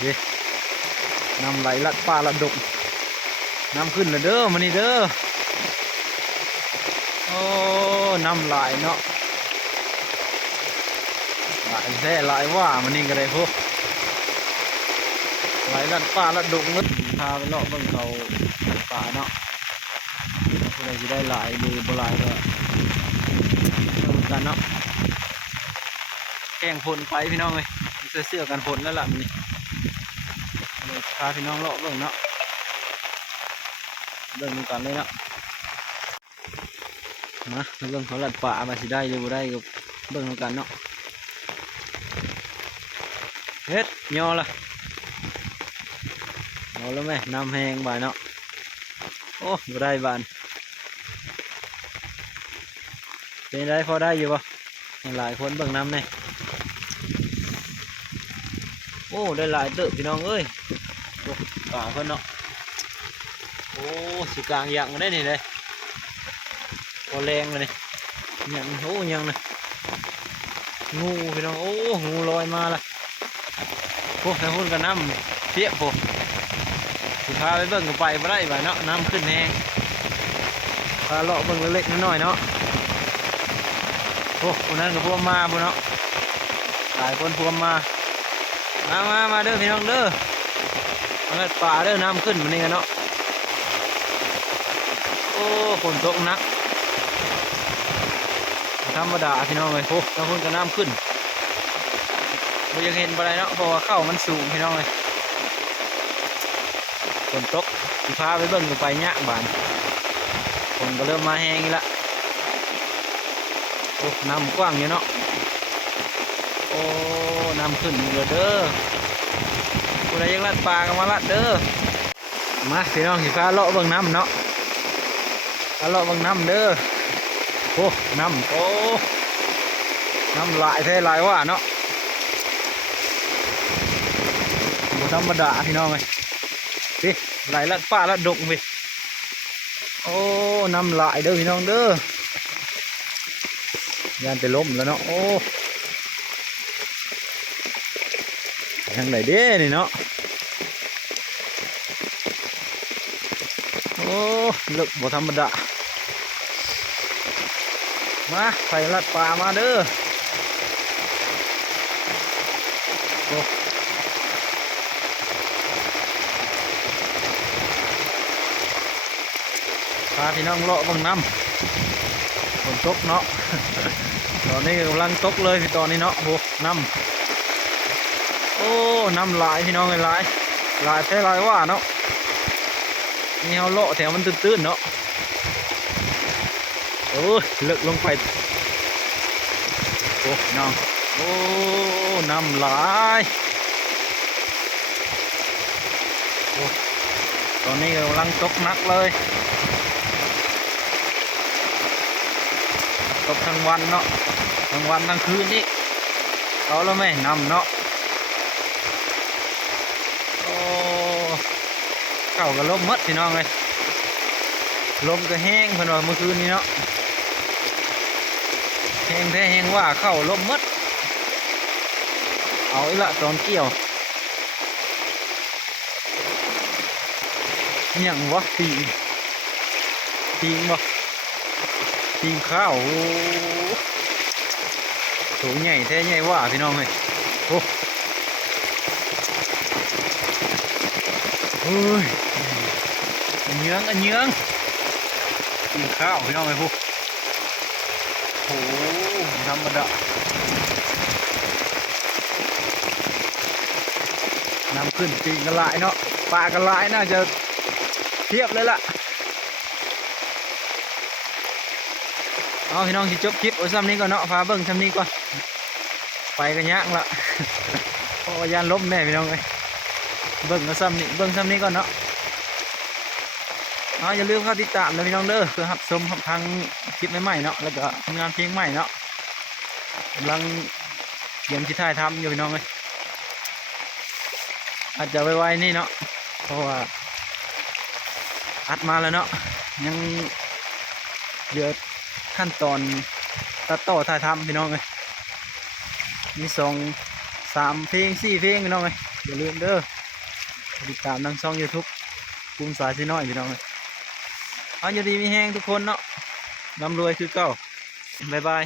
เด้น้ำไหลลัดป่าลัดดงน้ำขึ้นแล้วเด้อมันนี่เด้อโอ้น้ำไหลเนาะไหลแท้ไหลว่ามันนี่ก็ได้พวกไหลลัดป่าลัดดงเนาะพาไปเลาะเบิ่งเขาป่าเนาะผู้ใดจะได้ไหลหรือบ่ไหลก็ต้องกันเนาะแข่งฝนไปพี่น้องเลยเสื้อกันฝนแล้วล่ะมันนี่พาพี่น้องเลาะเบิ่งเนาะเบิ่งกันเลยเนาะมาเบิ่งเขาลัดป่ามาสิได้หรือบ่ได้ก็เบิ่งกันเนาะเฮ็ดย่อละเอาแล้วไหมน้ำแห้งบ่ายเนาะโอ้บ่ได้บานเป็นได้พอได้อยู่ป่ะหลายคนเบิ่งน้ำเนี่ยโอ้ได้หลายเติบพี่น้องเอ้ยป่าเพิ่นเนาะโอ้สิกลางอย่างได้นี่เลยโอแรงเลยนี่ยังโอ้ยังนะงูพี่น้องโอ้งูลอยมาละพวกทางพุ่นกับน้ำเทียบพวกสุดท้ายไปเบิ่งกับไปไม่ได้บ่เนาะน้ำขึ้นแห้งพาเลาะเบิ่งเล็กๆน้อยๆเนาะโอ้คนนั้นกับพวกมาพวกเนาะหลายคนพวกมาเด้อพี่น้องเด้อมาป่าเด้อน้ำขึ้นมันนี่กันเนาะโอ้ฝนตกหนักธรรมดาพี่น้องเลยโอ้ทางพุ่นกับน้ำขึ้นเรายังเห็นอะไรเนาะเพราะว่าเข้ามันสูงพี่น้องเลยฝนตกสิพาไปเบิ่งไปยะบานฝนก็เริ่มมาแห้งอีกละโอ้น้ำกว้างอยู่เนาะโอ้น้ำขึ้นเด้อผู้ใดยังลัดปลาก็มาลัดเด้อมาพี่น้องสิพาเลาะเบิ่งน้ำเนาะพาเลาะเบิ่งน้ำเด้อโอ้น้ำโอ้น้ำไหลแท้ไหลว่าเนาะธรรมดาพี่น้องเลยดิไหลลัดป่าลัดดงไปโอ้น้ำไหลเด้อพี่น้องเด้อยานจะล้มแล้วเนาะโอ้ยังไหลเด้นี่เนาะโอ้ลึกบ่ธรรมดามาไปลัดป่ามาเด้อโอ้พาพี่น้องเลาะบังน้ำฝนตกเนาะ ตอนนี้กำลังตกเลยพี่ตอนนี้เนาะโอ้น้ำโอ้น้ำไหลพี่น้องไหลแท้ไหลว่าเนาะนี่เขาเลาะแถวมันตื้นๆเนาะโอ้ยลึกลงไปโอ้น้องโอ้น้ำไหลโอ้ตอนนี้กำลังตกหนักเลยตกทั้งวันเนาะทั้งวันทั้งคืนนี่เอาแล้วไหมนำเนาะโอ้เข้ากับลมมัดพี่น้องเลยลมก็แห้งพอหน่อยเมื่อคืนนี้เนาะแห้งแท้แห้งว่าเข้าลมมัดเอาอีละตอนเกี่ยวยังวะปีบ่ปีข้าวโถใหญ่แท้ใหญ่ว่าพี่น้องเลยโอ้เฮ้ยเยื้องปีข้าวพี่น้องเลยพวกโอ้ธรรมดาน้ำขึ้นปีกระไรเนาะปลากระไรน่าจะเทียบเลยล่ะเอาพี่น้องที่จบคลิปไว้ซ้ำนี้ก่อนเนาะพาเบิ้งซ้ำนี้ก่อนไปกันยากละเพราะว่ายานล้มแน่พี่น้องเลยเบิ้งซ้ำนี้ก่อนเนาะอย่าลืมเข้าติดตามนะพี่น้องเด้อเพื่อรับชมทางคลิปใหม่ๆเนาะแล้วก็ทำงานเพลงใหม่เนาะกำลังเตรียมที่ถ่ายทำอยู่พี่น้องเลยอาจจะไวๆนี่เนาะเพราะว่าอัดมาแล้วเนาะยังเหลือขั้นตอนตัดต่อถ่ายทำพี่น้องเลยมี3 เพลง 4 เพลงพี่น้องเลย อย่าลืมเด้อติดตามทางช่อง YouTube ภูมิสายสิน้อยพี่น้องเลยเอาอยู่ดีมีแห้งทุกคนเนาะร่ำรวยคือเก่าบ๊ายบาย